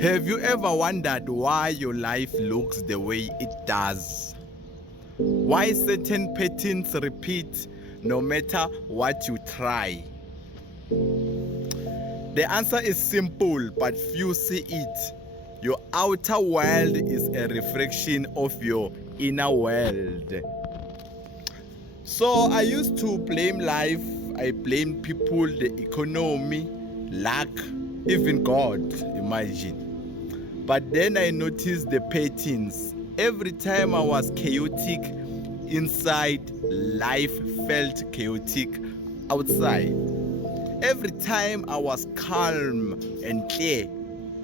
Have you ever wondered why your life looks the way it does? Why certain patterns repeat no matter what you try? The answer is simple, but few see it. Your outer world is a reflection of your inner world. So I used to blame life, I blamed people, the economy, luck, even God, imagine. But then I noticed the patterns. Every time I was chaotic inside, life felt chaotic outside. Every time I was calm and clear,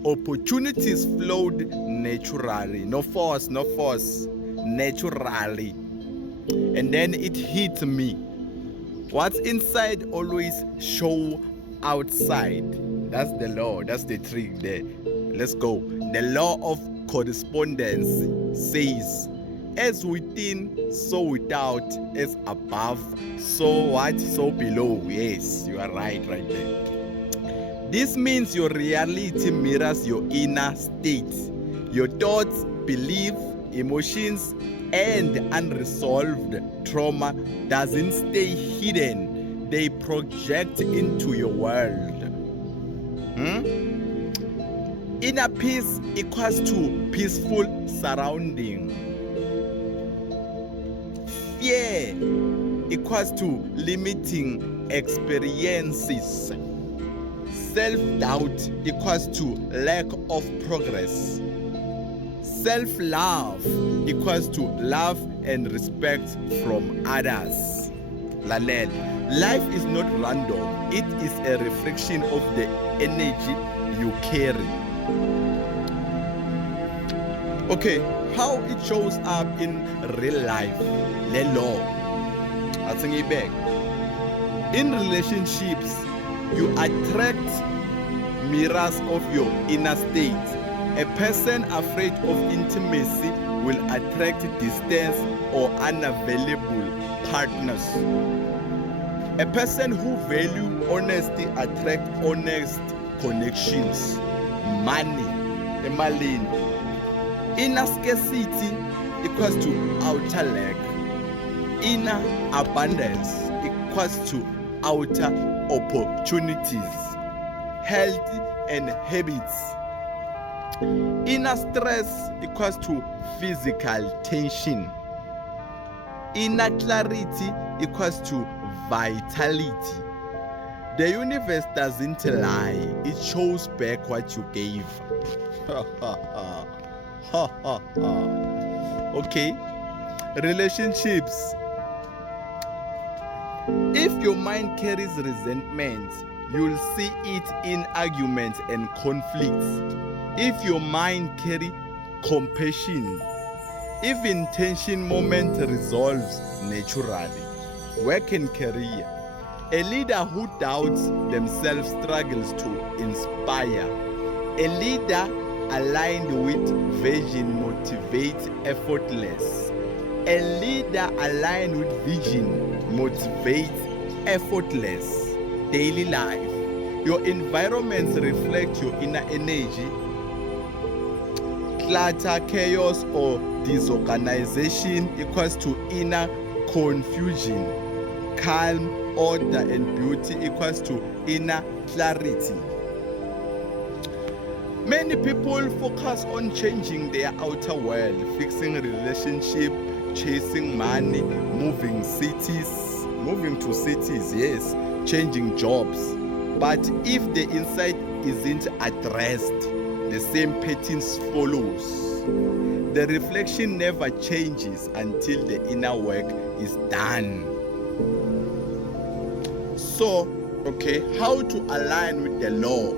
opportunities flowed naturally. No force, naturally. And then it hit me. What's inside always show outside. That's the law. That's the trick there. Let's go. The law of correspondence says, as within, so without, as above, so what, so below. Yes, you are right there. This means your reality mirrors your inner state. Your thoughts, beliefs, emotions, and unresolved trauma doesn't stay hidden. They project into your world. Inner peace equals to peaceful surrounding. Fear equals to limiting experiences. Self-doubt equals to lack of progress. Self-love equals to love and respect from others. Lalel, life is not random. It is a reflection of the energy you carry. Okay, how it shows up in real life. The law. I'll sing it back. In relationships, you attract mirrors of your inner state. A person afraid of intimacy will attract distance or unavailable partners. A person who values honesty attracts honest connections. Money, emalini. Inner scarcity equals to outer lack. Inner abundance equals to outer opportunities. Health and habits. Inner stress equals to physical tension. Inner clarity equals to vitality. The universe doesn't lie, it shows back what you gave. Okay, relationships. If your mind carries resentment, you'll see it in arguments and conflicts. If your mind carries compassion, even tension moment resolves naturally. Work and career. A leader who doubts themselves struggles to inspire. A leader aligned with vision motivates effortless. A leader aligned with vision motivates effortless. Daily life. Your environments reflect your inner energy. Clutter, chaos, or disorganization equals to inner confusion. Calm, order, and beauty equals to inner clarity. Many people focus on changing their outer world, fixing relationship, chasing money, moving to cities, yes, changing jobs. But if the inside isn't addressed, the same patterns follows. The reflection never changes until the inner work is done. So, okay, how to align with the law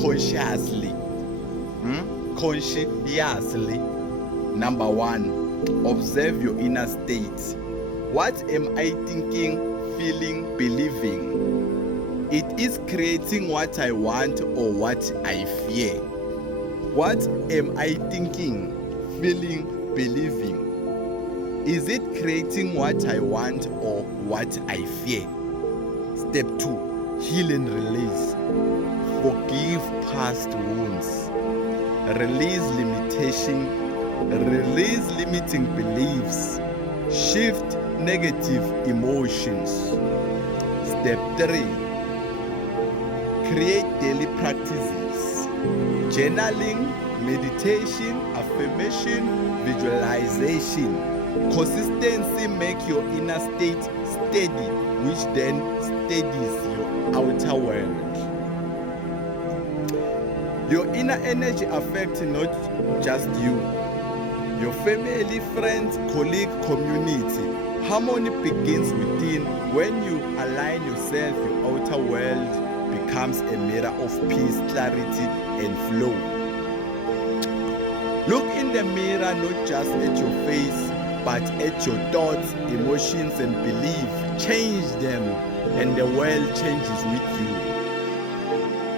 consciously? Consciously. Number 1, observe your inner state. What am I thinking, feeling, believing? It is creating what I want or what I fear. What am I thinking, feeling, believing? Is it creating what I want or what I fear? Step 2, heal and release. Forgive past wounds. Release limiting beliefs. Shift negative emotions. Step 3. Create daily practices. Journaling, meditation, affirmation, visualization. Consistency make your inner state steady, which then steadies your outer world. Your inner energy affects not just you, your family, friends, colleague, community. Harmony begins within. When you align yourself, your outer world becomes a mirror of peace, clarity, and flow. Look in the mirror not just at your face, but at your thoughts, emotions, and beliefs. Change them, and the world changes with you.